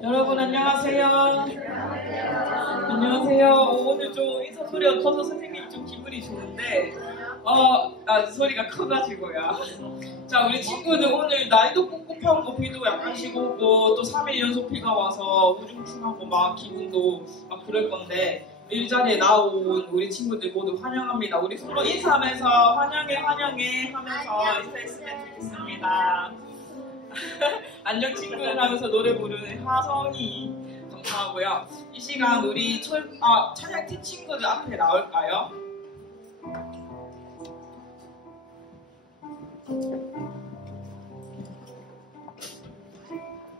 여러분 안녕하세요. 안녕하세요. 오늘 좀 인사 소리가 커서 선생님 좀 기분이 좋은데 소리가 커가지고요. 자, 우리 친구들 오늘 날도 꿉꿉하고 비도 약간씩 오고 또 3일 연속 비가 와서 우중충하고 막 기분도 막 그럴 건데 일자리에 나온 우리 친구들 모두 환영합니다. 우리 서로 인사하면서 환영해 하면서 인사했으면 좋겠습니다. 안녕 친구들 하면서 노래 부르는 하성이 감사하고요. 이 시간 우리 찬양팀 친구들 앞에 나올까요?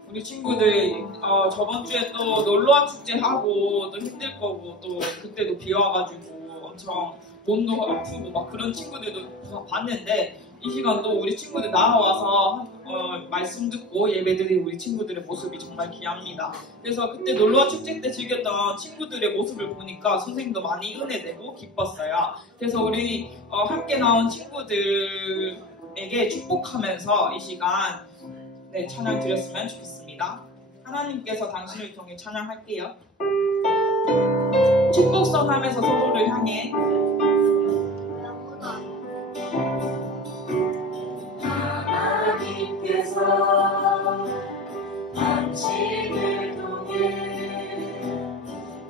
우리 친구들 저번 주에 또 놀러와 축제하고 또 힘들 거고 또 그때도 비 와가지고 엄청 몸도 아프고 막 그런 친구들도 봤는데 이 시간 또 우리 친구들 나와서 말씀 듣고 예배드린 우리 친구들의 모습이 정말 귀합니다. 그래서 그때 놀러와 축제 때 즐겼던 친구들의 모습을 보니까 선생님도 많이 은혜되고 기뻤어요. 그래서 우리 함께 나온 친구들에게 축복하면서 이 시간 찬양 드렸으면 좋겠습니다. 하나님께서 당신을 통해 찬양할게요. 축복선 하면서 서로를 향해 당신을 통해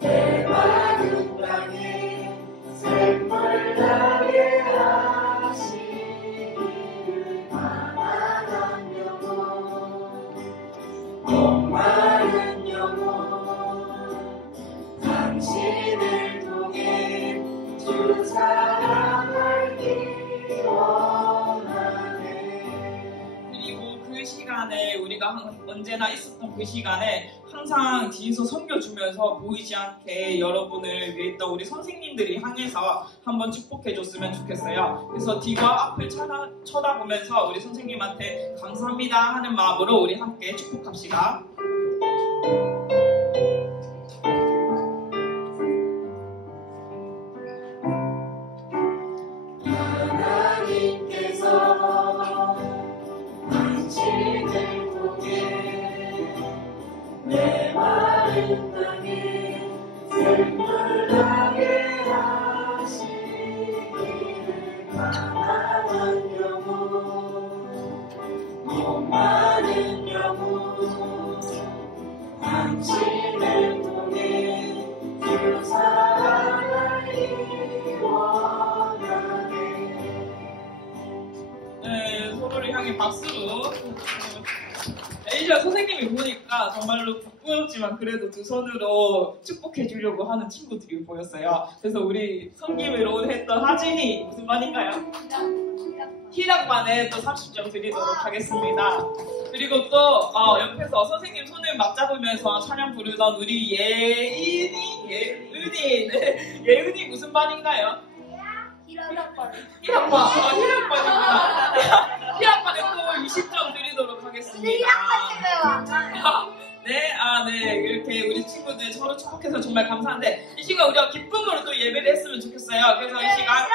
내 마음 땅에 샘물 나게 하시기를 가난한 영혼 목마른 영혼 당신을 통해 주 사랑하기 원하네. 그리고 그 시간에 우리가 언제나 있었던 그 시간에 항상 뒤에서 섬겨주면서 보이지 않게 여러분을 위했던 우리 선생님들이 향해서 한번 축복해줬으면 좋겠어요. 그래서 뒤와 앞을 쳐다보면서 우리 선생님한테 감사합니다 하는 마음으로 우리 함께 축복합시다. 내 마음 땅에 샘물 나게 하시기를 가난한 영혼 목마른 영혼 당신을 통해 주 사랑하기 원하네. 네, 서로를 향해 박수로. 이제 선생님이 보니까 정말로 부끄럽지만 그래도 두 손으로 축복해 주려고 하는 친구들이 보였어요. 그래서 우리 섬김으로 했던 하진이 무슨 반인가요? 희락반에 또 30점 드리도록 하겠습니다. 그리고 또 옆에서 선생님 손을 맞잡으면서 찬양 부르던 우리 예은이 무슨 반인가요? 희락반이구나. 희락반에 또 20점 드리도록 하겠습니다. 네, 이렇게 우리 친구들 서로 축복해서 정말 감사한데 이 시간 우리가 기쁨으로 또 예배를 했으면 좋겠어요. 그래서 이 시간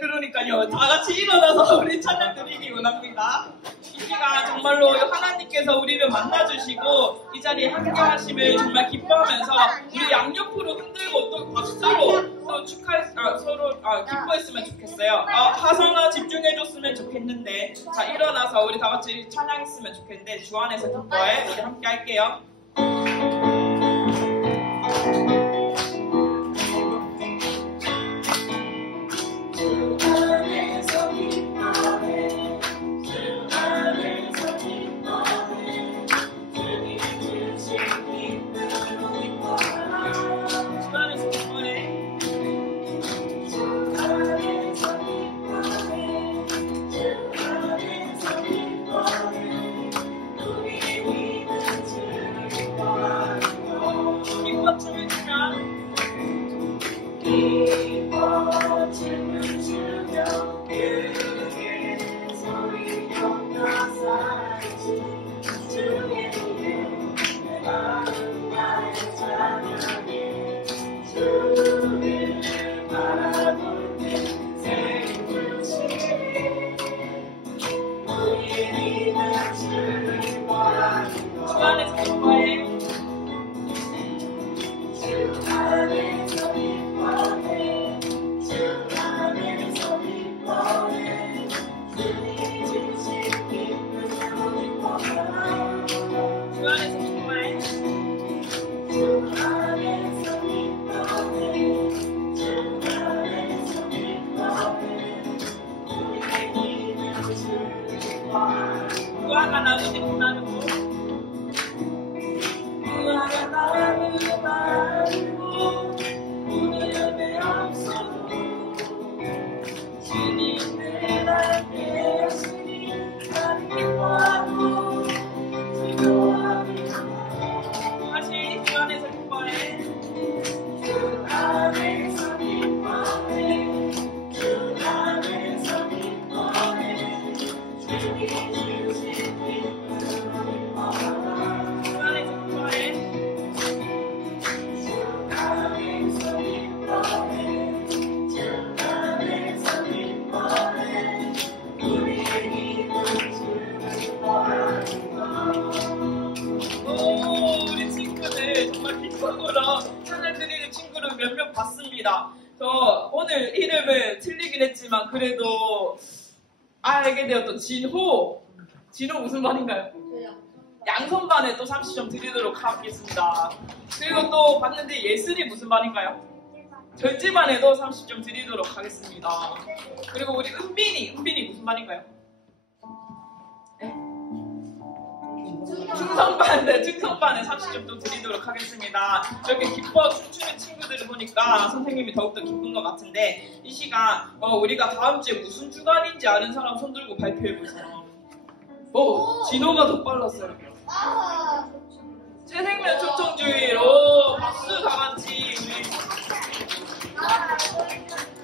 그러니까요. 다 같이 일어나서 우리 찬양 드리기 원합니다. 이 시간 정말로 하나님께서 우리를 만나주시고 이 자리에 함께 하심을 정말 기뻐하면서 우리 양옆으로 흔들고 또 박수로 또 서로 기뻐했으면 좋겠어요. 하성아 집중해줬으면 좋겠는데 자 일어나서 우리 다 같이 찬양했으면 좋겠는데 주 안에서 기뻐해 우리 함께 할게요. 주 안에서 기뻐해. 무화과 나무지 나누고 무화과 나무 나누고 오늘 열매 없어도 주님을 함께 하시니 나는 기뻐하고 즐거워하고 다시 주 안에서 기뻐해 주 안에서 기뻐해 주 안에서 기뻐해 주님 주신 기쁨으로 기뻐하라 주 안에서 기뻐해 주 안에서 기뻐해 주 안에서 기뻐해 우리의 기쁨 주를 기뻐하는 것. 오, 우리 친구들 정말 기쁨으로 찬양드리는 친구를 몇 명 봤습니다. 저 오늘 이름을 틀리긴 했지만 그래도 알게 되었던 진호 무슨 말인가요? 양손반에 또 30점 드리도록 하겠습니다. 그리고 또 봤는데 예슬이 무슨 말인가요? 절제반에도 30점 드리도록 하겠습니다. 그리고 우리 은빈이 무슨 말인가요? 충성반에 30점도 드리도록 하겠습니다. 저렇게 기뻐 춤추는 친구들을 보니까 선생님이 더욱더 기쁜 것 같은데 이 시간 우리가 다음 주에 무슨 주간인지 아는 사람 손 들고 발표해보세요. 진호가 더 빨랐어요. 새생명 초청주의로 박수 다 같이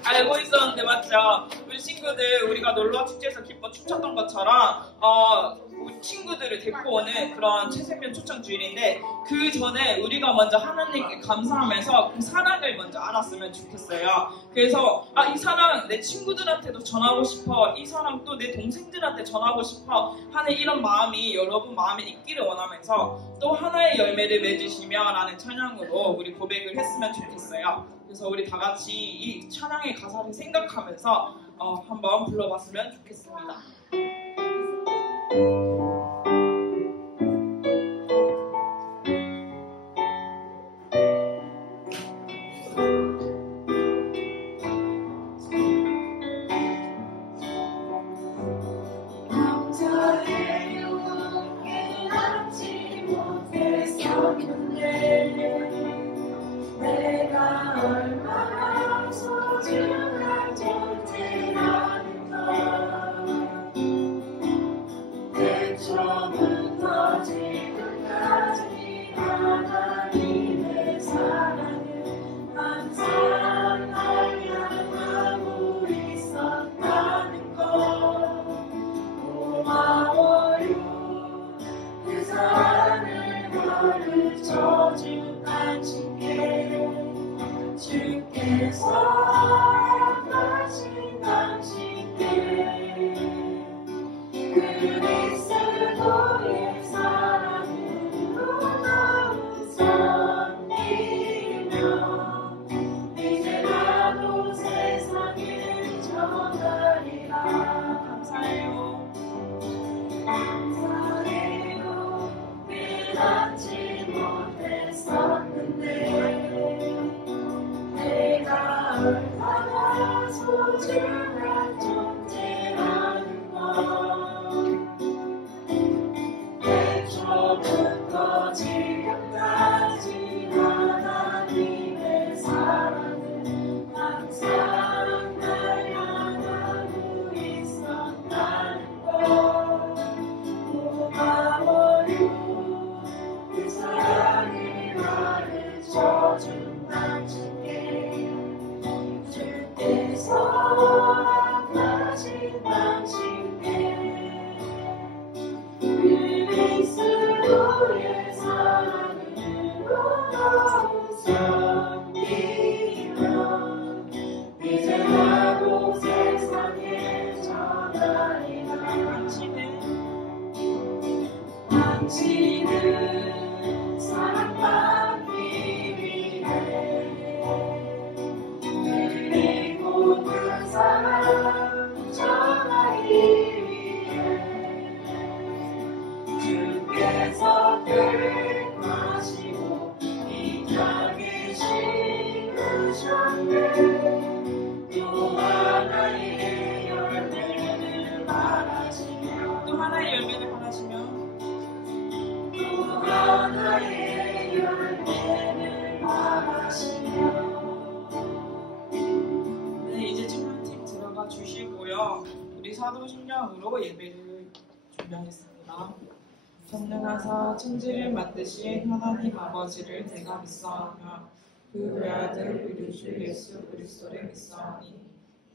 알고 있었는데 맞죠? 우리 친구들 우리가 놀러와 축제에서 기뻐 춤췄던 것처럼 우리 친구들을 데리고 오는 그런 새생명 초청주일인데 그 전에 우리가 먼저 하나님께 감사하면서 그 사랑을 먼저 알았으면 좋겠어요. 그래서 이 사랑 내 친구들한테도 전하고 싶어, 이 사랑 또 내 동생들한테 전하고 싶어 하는 이런 마음이 여러분 마음에 있기를 원하면서 또 하나의 열매를 맺으시며 라는 찬양으로 우리 고백을 했으면 좋겠어요. 그래서 우리 다 같이 이 찬양의 가사를 생각하면서 한번 불러봤으면 좋겠습니다. 내가 얼마나 소중한 존재라는 걸 내 처음부터 지금까지 하나님의 사랑을 항상 날 향하고 있었다는 걸 고마워요. 그 사랑을 가르쳐준 당신께 주께서 하신 당신께 그리스도의 사랑으로 나온 선이며 이제 나도 세상에 전하리라. 감사해요. 감사해요. 깨닫지 못했었는데 내가 얼마나 소중한 존재라는 걸 내 처음부터 지금까지 하나님의 사랑을 항상 날 향하고 있었다는 걸 고마워요. 그 사랑을 가르쳐준 당신께 주께서 하신 당신께 그리스도의 사랑으로 나온 선이며 이제 나도 세상에 전하리라. 당신은 사랑받기 위해 그리고 그 사랑 전하기 위해 주께서 택하시고 이 땅에 심으셨네. 또 하나의 열매를 바라시며 또 하나의 열매를 하시면 누가 나의 열매를 말하시며. 네, 이제 친구팀 들어가 주시고요. 우리 사도신령으로 예배를 준비하겠습니다. 전능하사 천지를 만드신 하나님 아버지를 내가 믿사오며 그 외아들 우리 주 예수 그리스도를 믿사오니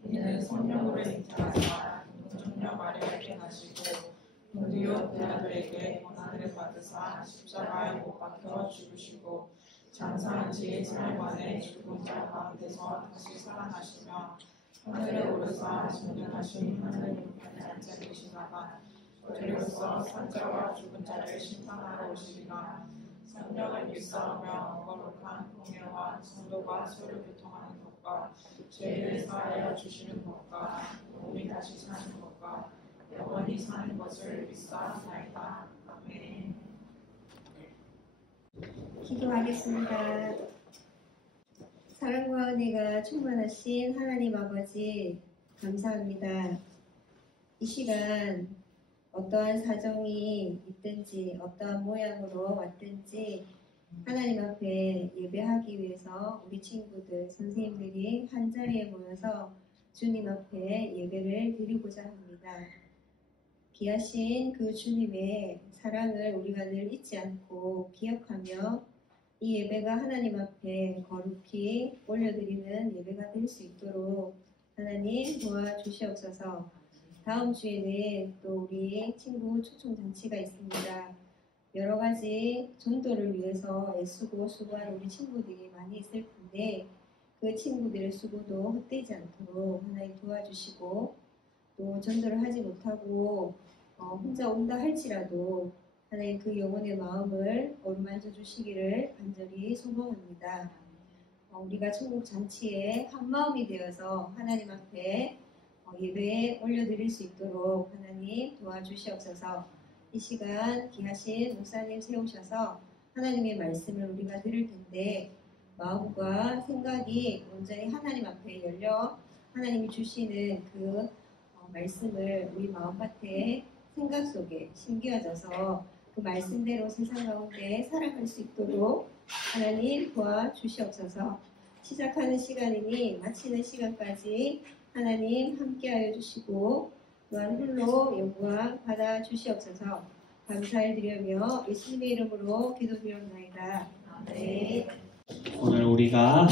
이는 성령으로 잉태하사 성령 마리아에게 나시고 본디오 빌라도에게 고난을 받으사 십자가에 못 박혀 죽으시고 장사한 지 3일 만에 죽은 자 가운데서 다시 살아나시며 하늘에 오르사 전능하신 하늘 우편에 앉아 계시다가 저리로서 산자와 죽은 자를 심판하러 오시리라. 성령을 믿사오며 거룩한 공예와 성도가 서로 교통하는 것과 죄를 사하여 주시는 것과 몸이 다시 사는 것과 영원히 사는 것을 믿사옵나이다. 아멘. 기도하겠습니다. 사랑과 은혜가 충만하신 하나님 아버지 감사합니다. 이 시간 어떠한 사정이 있든지 어떠한 모양으로 왔든지 하나님 앞에 예배하기 위해서 우리 친구들, 선생님들이 한자리에 모여서 주님 앞에 예배를 드리고자 합니다. 귀하신 그 주님의 사랑을 우리가 늘 잊지 않고 기억하며 이 예배가 하나님 앞에 거룩히 올려드리는 예배가 될 수 있도록 하나님 도와주시옵소서. 다음 주에는 또 우리 친구 초청잔치가 있습니다. 여러 가지 전도를 위해서 애쓰고 수고한 우리 친구들이 많이 있을 텐데 그 친구들의 수고도 헛되지 않도록 하나님 도와주시고 또 전도를 하지 못하고 혼자 온다 할지라도 하나님 그 영혼의 마음을 어루만져 주시기를 간절히 소망합니다. 우리가 천국 잔치에 한 마음이 되어서 하나님 앞에 예배에 올려드릴 수 있도록 하나님 도와주시옵소서. 이 시간 귀하신 목사님 세우셔서 하나님의 말씀을 우리가 들을 텐데 마음과 생각이 온전히 하나님 앞에 열려 하나님이 주시는 그 말씀을 우리 마음밭에 생각 속에 심겨져서 그 말씀대로 세상 가운데 살아갈 수 있도록 하나님 도와주시옵소서. 시작하는 시간이니 마치는 시간까지 하나님 함께하여 주시고 또한 홀로 영광 받아 주시옵소서. 감사를 드리며 예수님의 이름으로 기도드리옵나이다. 아멘. 오늘 우리가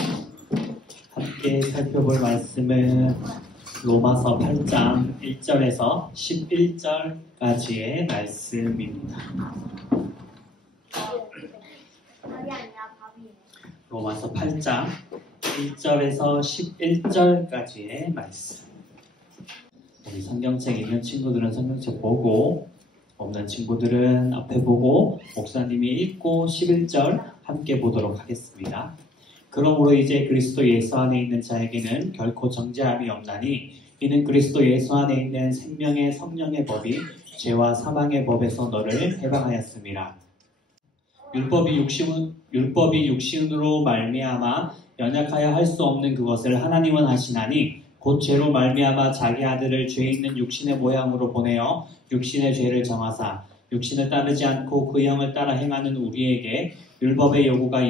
함께 살펴볼 말씀은 로마서 8장 1절에서 11절까지의 말씀입니다. 로마서 8장 1절에서 11절까지의 말씀. 우리 성경책 있는 친구들은 성경책 보고, 없는 친구들은 앞에 보고 목사님이 읽고 11절 함께 보도록 하겠습니다. 그러므로 이제 그리스도 예수 안에 있는 자에게는 결코 정죄함이 없나니 이는 그리스도 예수 안에 있는 생명의 성령의 법이 죄와 사망의 법에서 너를 해방하였습니다. 율법이 육신으로 말미암아 연약하여 할 수 없는 그것을 하나님은 하시나니 곧 죄로 말미암아 자기 아들을 죄 있는 육신의 모양으로 보내어 육신의 죄를 정하사 육신을 따르지 않고 그 영을 따라 행하는 우리에게 율법의 요구가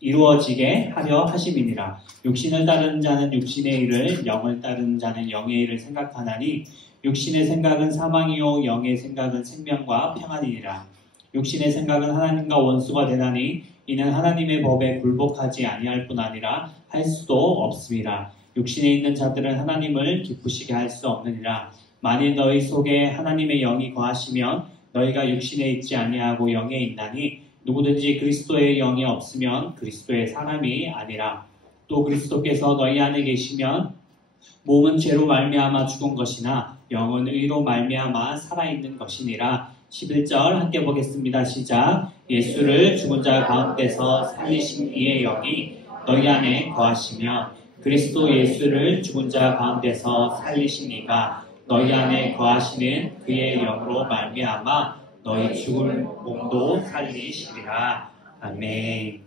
이루어지게 하려 하심이니라. 육신을 따르는 자는 육신의 일을, 영을 따르는 자는 영의 일을 생각하나니 육신의 생각은 사망이요 영의 생각은 생명과 평안이니라. 육신의 생각은 하나님과 원수가 되나니 이는 하나님의 법에 굴복하지 아니할 뿐 아니라 할 수도 없습니다. 육신에 있는 자들은 하나님을 기쁘시게 할 수 없느니라. 만일 너희 속에 하나님의 영이 거하시면 너희가 육신에 있지 아니하고 영에 있나니 누구든지 그리스도의 영이 없으면 그리스도의 사람이 아니라. 또 그리스도께서 너희 안에 계시면 몸은 죄로 말미암아 죽은 것이나 영은 의로 말미암아 살아있는 것이니라. 11절 함께 보겠습니다. 시작. 예수를 죽은 자 가운데서 살리신 이의 영이 너희 안에 거하시며 그리스도 예수를 죽은 자 가운데서 살리신 이가 너희 안에 거하시는 그의 영으로 말미암아 너희 죽은 몸도 살리시리라. 아멘.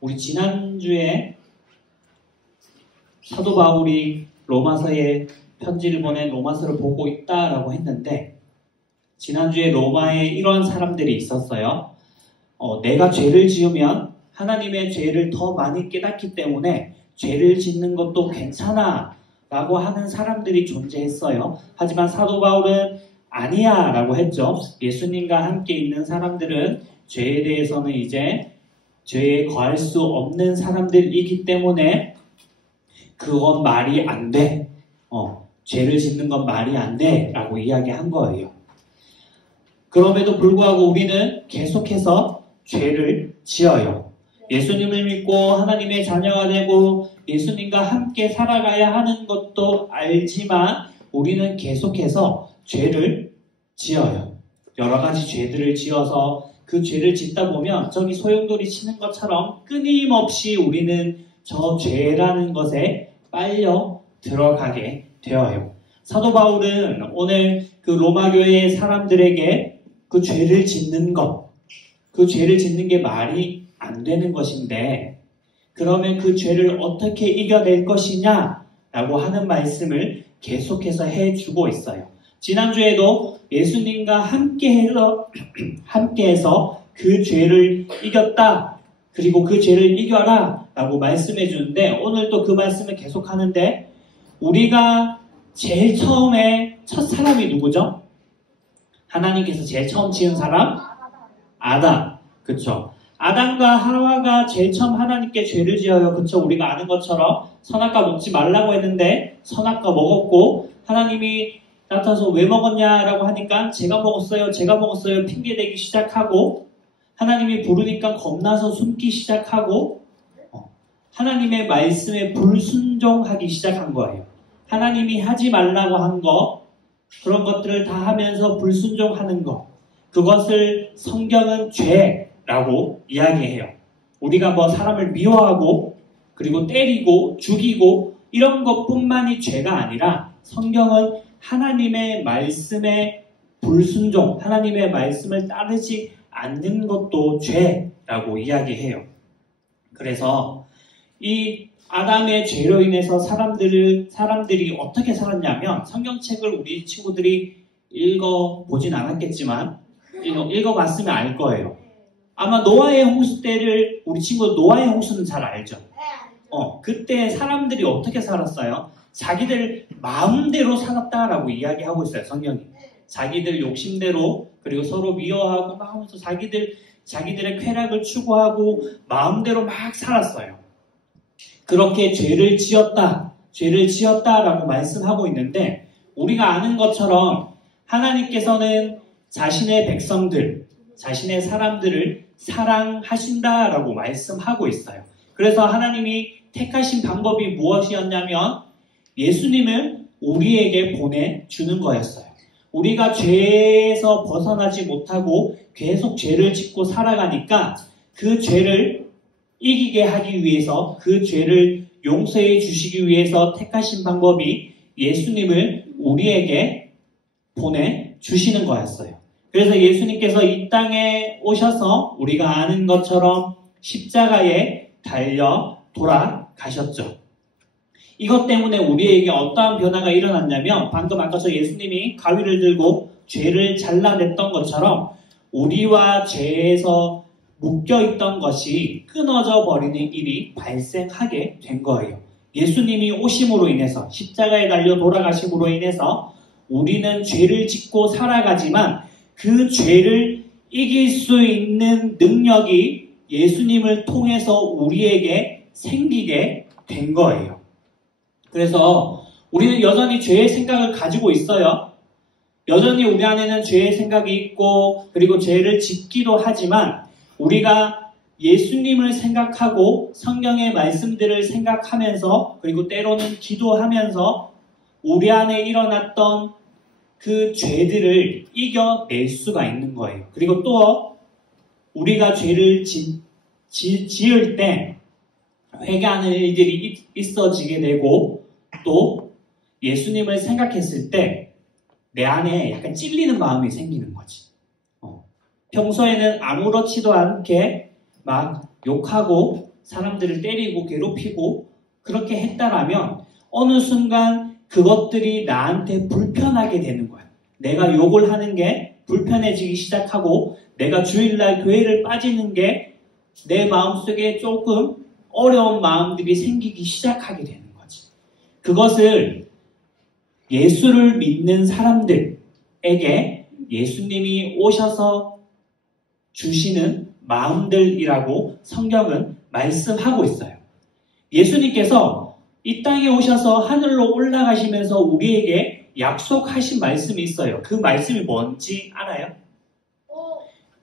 우리 지난주에 사도 바울이 로마서의 편지를 보낸 로마서를 보고 있다라고 했는데 지난주에 로마에 이러한 사람들이 있었어요. 내가 죄를 지으면 하나님의 죄를 더 많이 깨닫기 때문에 죄를 짓는 것도 괜찮아 라고 하는 사람들이 존재했어요. 하지만 사도 바울은 아니야 라고 했죠. 예수님과 함께 있는 사람들은 죄에 대해서는 이제 죄에 거할 수 없는 사람들이기 때문에 그건 말이 안 돼. 죄를 짓는 건 말이 안 돼 라고 이야기한 거예요. 그럼에도 불구하고 우리는 계속해서 죄를 지어요. 예수님을 믿고 하나님의 자녀가 되고 예수님과 함께 살아가야 하는 것도 알지만 우리는 계속해서 죄를 지어요. 여러 가지 죄들을 지어서 그 죄를 짓다 보면 저기 소용돌이 치는 것처럼 끊임없이 우리는 저 죄라는 것에 빨려 들어가게 되어요. 사도 바울은 오늘 그 로마 교회의 사람들에게 그 죄를 짓는 것, 그 죄를 짓는 게 말이 안 되는 것인데 그러면 그 죄를 어떻게 이겨낼 것이냐라고 하는 말씀을 계속해서 해주고 있어요. 지난주에도 예수님과 함께해서 그 죄를 이겼다. 그리고 그 죄를 이겨라 라고 말씀해 주는데 오늘도 그 말씀을 계속하는데 우리가 제일 처음에 첫 사람이 누구죠? 하나님께서 제일 처음 지은 사람? 아담. 그쵸? 아담과 하와가 제일 처음 하나님께 죄를 지어요. 그쵸? 우리가 아는 것처럼 선악과 먹지 말라고 했는데 선악과 먹었고 하나님이 나타나서 왜 먹었냐라고 하니까 제가 먹었어요 핑계대기 시작하고 하나님이 부르니까 겁나서 숨기 시작하고 하나님의 말씀에 불순종하기 시작한 거예요. 하나님이 하지 말라고 한 거 그런 것들을 다 하면서 불순종하는 것 그것을 성경은 죄라고 이야기해요. 우리가 뭐 사람을 미워하고 그리고 때리고 죽이고 이런 것뿐만이 죄가 아니라 성경은 하나님의 말씀에 불순종, 하나님의 말씀을 따르지 않는 것도 죄라고 이야기해요. 그래서 이 아담의 죄로 인해서 사람들이 어떻게 살았냐면 성경책을 우리 친구들이 읽어보진 않았겠지만 읽어봤으면 알 거예요. 아마 노아의 홍수 때를 우리 친구 노아의 홍수는 잘 알죠. 그때 사람들이 어떻게 살았어요? 자기들 마음대로 살았다라고 이야기하고 있어요. 성경이. 자기들 욕심대로 그리고 서로 미워하고 막 하면서 자기들의 쾌락을 추구하고 마음대로 막 살았어요. 그렇게 죄를 지었다라고 말씀하고 있는데 우리가 아는 것처럼 하나님께서는 자신의 백성들, 자신의 사람들을 사랑하신다라고 말씀하고 있어요. 그래서 하나님이 택하신 방법이 무엇이었냐면 예수님을 우리에게 보내주는 거였어요. 우리가 죄에서 벗어나지 못하고 계속 죄를 짓고 살아가니까 그 죄를 이기게 하기 위해서 그 죄를 용서해 주시기 위해서 택하신 방법이 예수님을 우리에게 보내주시는 거였어요. 그래서 예수님께서 이 땅에 오셔서 우리가 아는 것처럼 십자가에 달려 돌아가셨죠. 이것 때문에 우리에게 어떠한 변화가 일어났냐면 방금 아까서 예수님이 가위를 들고 죄를 잘라냈던 것처럼 우리와 죄에서 묶여있던 것이 끊어져 버리는 일이 발생하게 된 거예요. 예수님이 오심으로 인해서 십자가에 달려 돌아가심으로 인해서 우리는 죄를 짓고 살아가지만 그 죄를 이길 수 있는 능력이 예수님을 통해서 우리에게 생기게 된 거예요. 그래서 우리는 여전히 죄의 생각을 가지고 있어요. 여전히 우리 안에는 죄의 생각이 있고 그리고 죄를 짓기도 하지만 우리가 예수님을 생각하고 성경의 말씀들을 생각하면서 그리고 때로는 기도하면서 우리 안에 일어났던 그 죄들을 이겨낼 수가 있는 거예요. 그리고 또 우리가 죄를 지을 때 회개하는 일들이 있어지게 되고 또 예수님을 생각했을 때 내 안에 약간 찔리는 마음이 생기는 거지. 평소에는 아무렇지도 않게 막 욕하고 사람들을 때리고 괴롭히고 그렇게 했다라면 어느 순간 그것들이 나한테 불편하게 되는 거야. 내가 욕을 하는 게 불편해지기 시작하고 내가 주일날 교회를 빠지는 게 내 마음속에 조금 어려운 마음들이 생기기 시작하게 되는 거지. 그것을 예수를 믿는 사람들에게 예수님이 오셔서 주시는 마음들이라고 성경은 말씀하고 있어요. 예수님께서 이 땅에 오셔서 하늘로 올라가시면서 우리에게 약속하신 말씀이 있어요. 그 말씀이 뭔지 알아요?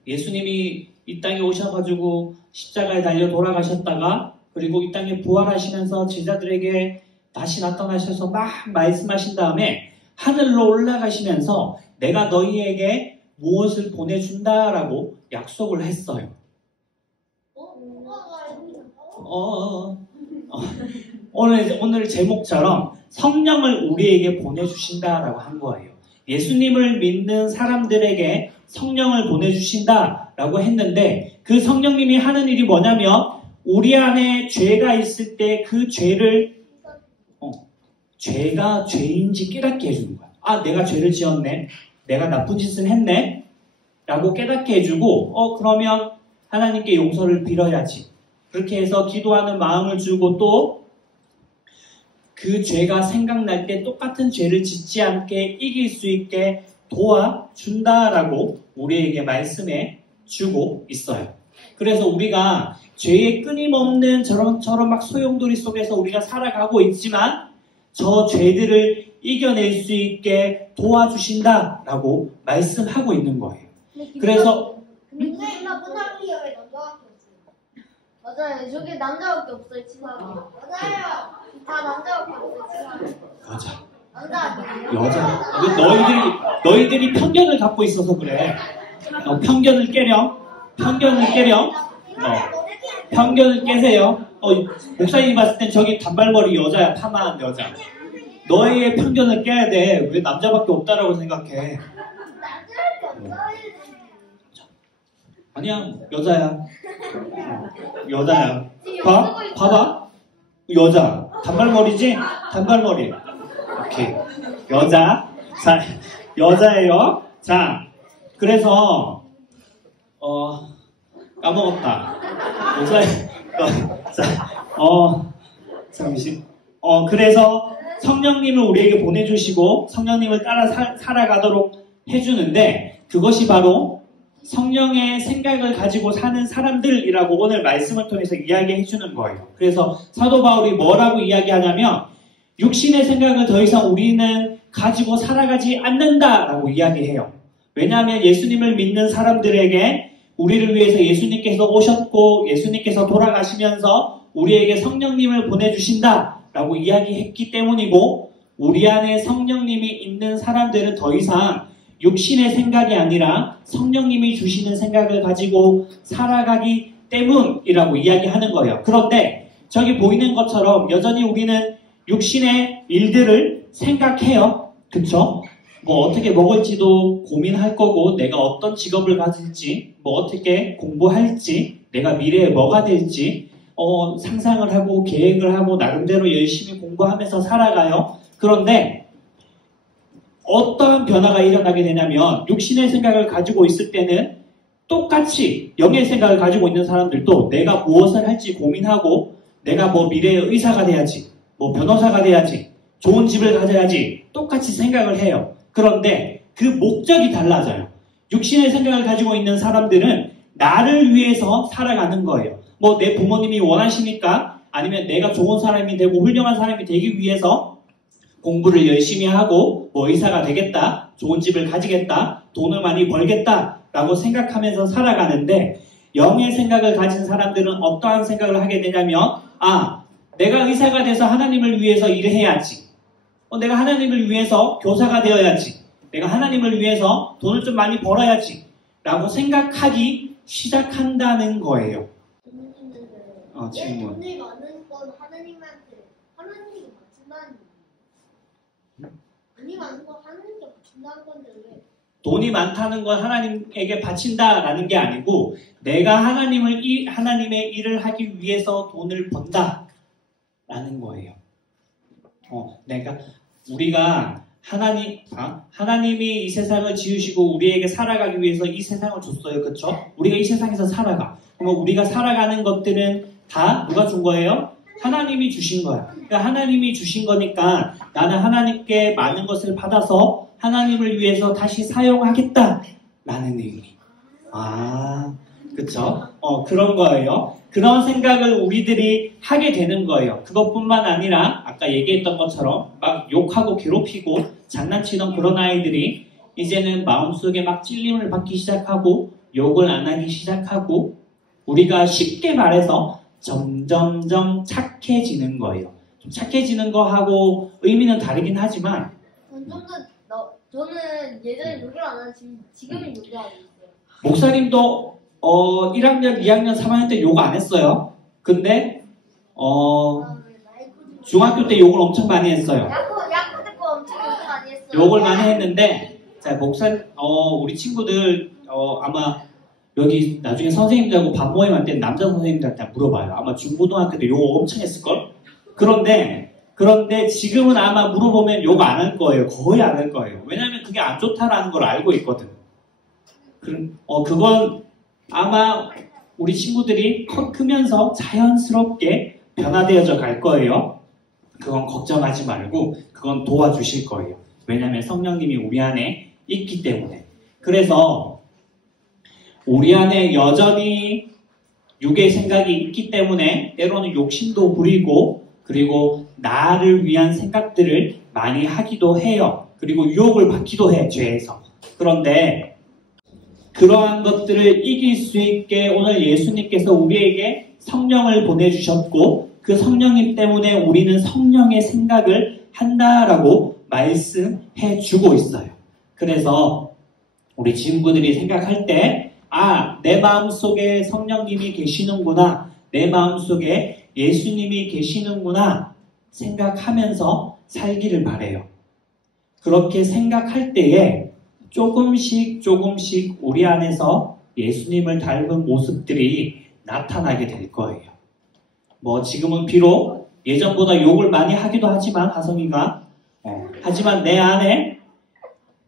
예수님이 이 땅에 오셔가지고 십자가에 달려 돌아가셨다가 그리고 이 땅에 부활하시면서 제자들에게 다시 나타나셔서 막 말씀하신 다음에 하늘로 올라가시면서 내가 너희에게 무엇을 보내준다라고 약속을 했어요. 오늘 제목처럼 성령을 우리에게 보내주신다라고 한 거예요. 예수님을 믿는 사람들에게 성령을 보내주신다라고 했는데 그 성령님이 하는 일이 뭐냐면 우리 안에 죄가 있을 때 그 죄를 죄가 죄인지 깨닫게 해주는 거야. 아, 내가 죄를 지었네. 내가 나쁜 짓을 했네. 라고 깨닫게 해주고 그러면 하나님께 용서를 빌어야지. 그렇게 해서 기도하는 마음을 주고 또 그 죄가 생각날 때 똑같은 죄를 짓지 않게 이길 수 있게 도와준다라고 우리에게 말씀해 주고 있어요. 그래서 우리가 죄의 끊임없는 저런 막 소용돌이 속에서 우리가 살아가고 있지만 저 죄들을 이겨낼 수 있게 도와주신다라고 말씀하고 있는 거예요. 그래서 맞아요. 저게 남자밖에 없어요, 치마가. 맞아요. 다 남자밖에 없어요, 치마가. 맞아. 남자 아니에요? 여자. 너희들이 편견을 갖고 있어서 그래. 편견을 깨렴. 편견을 깨세요. 목사님이 봤을 땐 저기 단발머리 여자야. 파마한 여자. 너의 편견을 깨야 돼. 왜 남자밖에 없다라고 생각해? 남자밖에 없어요. 아니야. 여자야. 봐봐. 여자. 단발머리지? 단발머리. 오케이. 여자. 자, 여자예요. 자, 그래서 까먹었다. 그래서 성령님을 우리에게 보내주시고 성령님을 따라 살아가도록 해주는데 그것이 바로 성령의 생각을 가지고 사는 사람들이라고 오늘 말씀을 통해서 이야기해 주는 거예요. 그래서 사도 바울이 뭐라고 이야기하냐면 육신의 생각을 더 이상 우리는 가지고 살아가지 않는다라고 이야기해요. 왜냐하면 예수님을 믿는 사람들에게 우리를 위해서 예수님께서 오셨고 예수님께서 돌아가시면서 우리에게 성령님을 보내주신다라고 이야기했기 때문이고 우리 안에 성령님이 있는 사람들은 더 이상 육신의 생각이 아니라 성령님이 주시는 생각을 가지고 살아가기 때문이라고 이야기하는 거예요. 그런데 저기 보이는 것처럼 여전히 우리는 육신의 일들을 생각해요. 그쵸? 뭐 어떻게 먹을지도 고민할 거고 내가 어떤 직업을 가질지 뭐 어떻게 공부할지 내가 미래에 뭐가 될지 상상을 하고 계획을 하고 나름대로 열심히 공부하면서 살아가요. 그런데 어떠한 변화가 일어나게 되냐면 육신의 생각을 가지고 있을 때는 똑같이 영의 생각을 가지고 있는 사람들도 내가 무엇을 할지 고민하고 내가 뭐 미래의 의사가 돼야지 뭐 변호사가 돼야지 좋은 집을 가져야지 똑같이 생각을 해요. 그런데 그 목적이 달라져요. 육신의 생각을 가지고 있는 사람들은 나를 위해서 살아가는 거예요. 뭐 내 부모님이 원하시니까 아니면 내가 좋은 사람이 되고 훌륭한 사람이 되기 위해서 공부를 열심히 하고 뭐 의사가 되겠다, 좋은 집을 가지겠다, 돈을 많이 벌겠다라고 생각하면서 살아가는데 영의 생각을 가진 사람들은 어떠한 생각을 하게 되냐면 내가 의사가 돼서 하나님을 위해서 일을 해야지. 내가 하나님을 위해서 교사가 되어야지. 내가 하나님을 위해서 돈을 좀 많이 벌어야지. 라고 생각하기 시작한다는 거예요. 질문. 돈이 많은 건 하나님한테 바친다는 거예요. 돈이 많은 건 하나님께 바친다는 건데 왜? 돈이 많다는 건 하나님에게 바친다라는 게 아니고 내가 하나님의 일을 하기 위해서 돈을 번다라는 거예요. 내가 우리가 하나님이 이 세상을 지으시고 우리에게 살아가기 위해서 이 세상을 줬어요. 그렇죠? 우리가 이 세상에서 살아가. 그럼 우리가 살아가는 것들은 다 누가 준 거예요? 하나님이 주신 거야. 그러니까 하나님이 주신 거니까 나는 하나님께 많은 것을 받아서 하나님을 위해서 다시 사용하겠다라는 의미. 그쵸? 그런 거예요. 그런 생각을 우리들이 하게 되는 거예요. 그것뿐만 아니라 아까 얘기했던 것처럼 막 욕하고 괴롭히고 장난치던 그런 아이들이 이제는 마음속에 막 찔림을 받기 시작하고 욕을 안 하기 시작하고 우리가 쉽게 말해서 점점점 착해지는 거예요. 좀 착해지는 거하고 의미는 다르긴 하지만 저는 예전에 욕을 안 하는데 지금은 욕을 하고 있어요. 목사님도 1학년, 2학년, 3학년 때 욕 안 했어요. 근데 중학교 때 욕을 엄청 많이 했어요. 야구 듣고 엄청 욕을 많이 했어요. 욕을 많이 했는데 자 우리 친구들 아마 여기 나중에 선생님들하고 밥 모임할 때 남자 선생님들한테 물어봐요. 아마 중고등학교 때 욕 엄청 했을걸? 그런데 지금은 아마 물어보면 욕 안 할 거예요. 거의 안 할 거예요. 왜냐하면 그게 안 좋다라는 걸 알고 있거든. 그건 아마 우리 친구들이 크면서 자연스럽게 변화되어져 갈 거예요. 그건 걱정하지 말고 그건 도와주실 거예요. 왜냐하면 성령님이 우리 안에 있기 때문에. 그래서 우리 안에 여전히 육의 생각이 있기 때문에 때로는 욕심도 부리고 그리고 나를 위한 생각들을 많이 하기도 해요. 그리고 유혹을 받기도 해, 죄에서. 그런데 그러한 것들을 이길 수 있게 오늘 예수님께서 우리에게 성령을 보내주셨고 그 성령님 때문에 우리는 성령의 생각을 한다라고 말씀해 주고 있어요. 그래서 우리 친구들이 생각할 때 내 마음속에 성령님이 계시는구나. 내 마음속에 예수님이 계시는구나 생각하면서 살기를 바래요. 그렇게 생각할 때에 조금씩 우리 안에서 예수님을 닮은 모습들이 나타나게 될 거예요. 지금은 비록 예전보다 욕을 많이 하기도 하지만 하성이가 하지만 내 안에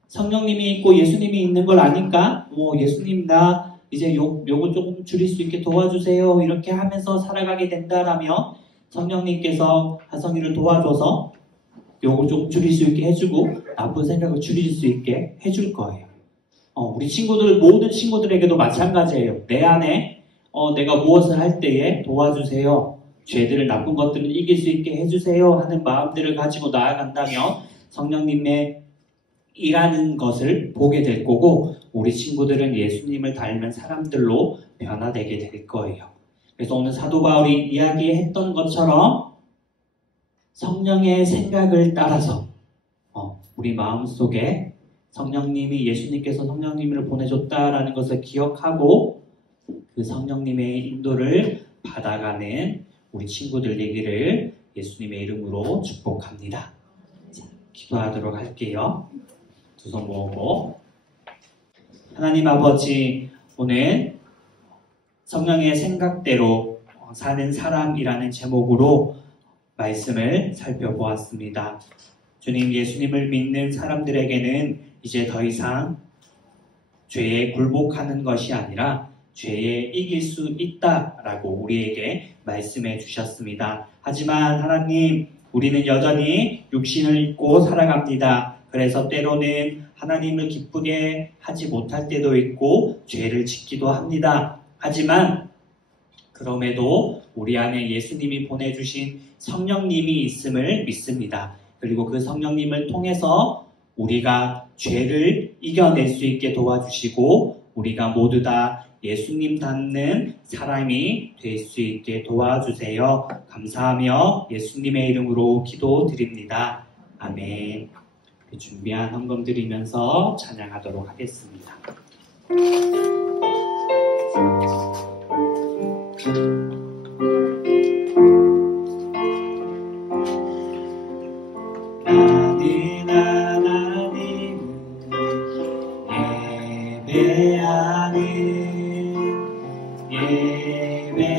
성령님이 있고 예수님이 있는 걸 아니까 예수님 나 이제 욕을 조금 줄일 수 있게 도와주세요. 이렇게 하면서 살아가게 된다라면 성령님께서 하성이를 도와줘서 욕을 조금 줄일 수 있게 해주고 나쁜 생각을 줄일 수 있게 해줄 거예요. 우리 모든 친구들에게도 마찬가지예요. 내 안에 내가 무엇을 할 때에 도와주세요. 죄들을 나쁜 것들을 이길 수 있게 해주세요 하는 마음들을 가지고 나아간다면 성령님의 일하는 것을 보게 될 거고 우리 친구들은 예수님을 닮은 사람들로 변화되게 될 거예요. 그래서 오늘 사도 바울이 이야기했던 것처럼 성령의 생각을 따라서 우리 마음속에 성령님이 예수님께서 성령님을 보내줬다라는 것을 기억하고 그 성령님의 인도를 받아가는 우리 친구들 되기를 예수님의 이름으로 축복합니다. 자, 기도하도록 할게요. 두 손 모으고 하나님 아버지 오늘 성령의 생각대로 사는 사람이라는 제목으로 말씀을 살펴보았습니다. 주님 예수님을 믿는 사람들에게는 이제 더 이상 죄에 굴복하는 것이 아니라 죄에 이길 수 있다라고 우리에게 말씀해 주셨습니다. 하지만 하나님 우리는 여전히 육신을 입고 살아갑니다. 그래서 때로는 하나님을 기쁘게 하지 못할 때도 있고 죄를 짓기도 합니다. 하지만 그럼에도 우리 안에 예수님이 보내주신 성령님이 있음을 믿습니다. 그리고 그 성령님을 통해서 우리가 죄를 이겨낼 수 있게 도와주시고 우리가 모두 다 예수님 닮는 사람이 될 수 있게 도와주세요. 감사하며 예수님의 이름으로 기도드립니다. 아멘. 준비한 헌금 드리면서 찬양하도록 하겠습니다. 나는 하나님을 예배하는 예배자입니다.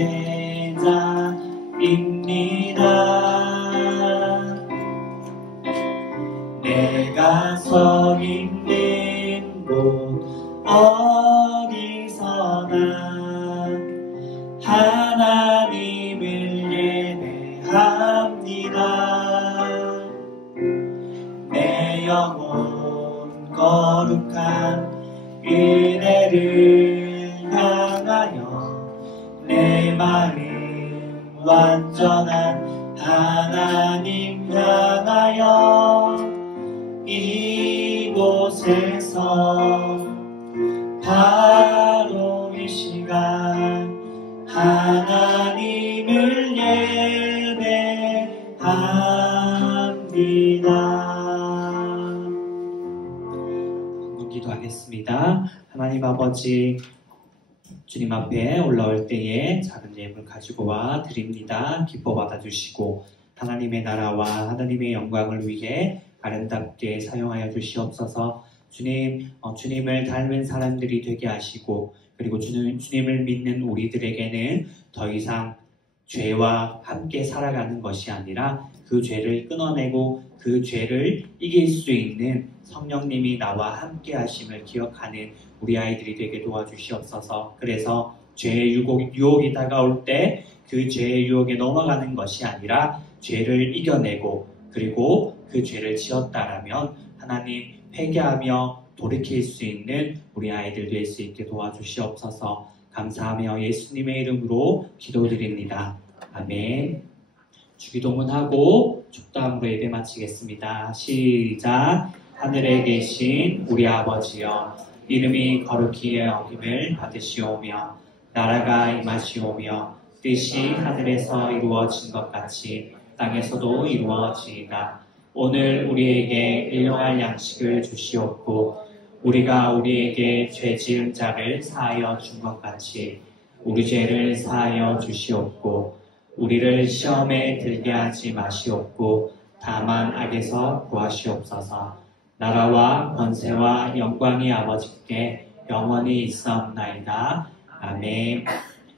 성령 있는 곳 어디서나 하나님을 예배합니다. 내 영혼 거룩한 은혜를 향하여 내 마음 완전한 하나님 향하여 이곳에서 바로 이 시간 하나님을 예배합니다. 한번 기도하겠습니다. 하나님 아버지, 주님 앞에 올라올 때에 작은 예물 가지고 와 드립니다. 기뻐 받아주시고 하나님의 나라와 하나님의 영광을 위해 아름답게 사용하여 주시옵소서. 주님을 닮은 사람들이 되게 하시고 그리고 주님을 믿는 우리들에게는 더 이상 죄와 함께 살아가는 것이 아니라 그 죄를 끊어내고 그 죄를 이길 수 있는 성령님이 나와 함께 하심을 기억하는 우리 아이들이 되게 도와주시옵소서. 그래서 죄의 유혹이 다가올 때 그 죄의 유혹에 넘어가는 것이 아니라 죄를 이겨내고 그리고 그 죄를 지었다라면 하나님 회개하며 돌이킬 수 있는 우리 아이들 될 수 있게 도와주시옵소서. 감사하며 예수님의 이름으로 기도드립니다. 아멘. 주기도문하고 축도함으로 예배 마치겠습니다. 시작. 하늘에 계신 우리 아버지여, 이름이 거룩히 여김을 받으시오며 나라가 임하시오며 뜻이 하늘에서 이루어진 것 같이 땅에서도 이루어지이다. 오늘 우리에게 일용할 양식을 주시옵고 우리가 우리에게 죄 지은 자를 사하여 준 것 같이 우리 죄를 사하여 주시옵고 우리를 시험에 들게 하지 마시옵고 다만 악에서 구하시옵소서. 나라와 권세와 영광이 아버지께 영원히 있사옵나이다. 아멘.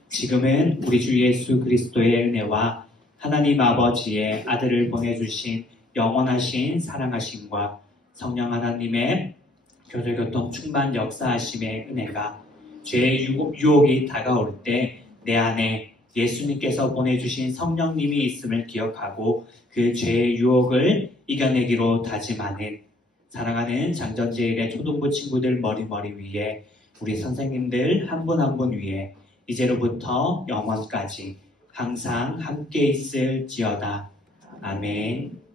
지금은 우리 주 예수 그리스도의 은혜와 하나님 아버지의 아들을 보내주신 영원하신 사랑하심과 성령 하나님의 교제교통 충만 역사하심의 은혜가 죄의 유혹이 다가올 때 내 안에 예수님께서 보내주신 성령님이 있음을 기억하고 그 죄의 유혹을 이겨내기로 다짐하는 사랑하는 장전제일의 초등부 친구들 머리 위에 우리 선생님들 한 분 한 분 위에 이제로부터 영원까지 항상 함께 있을지어다. 아멘.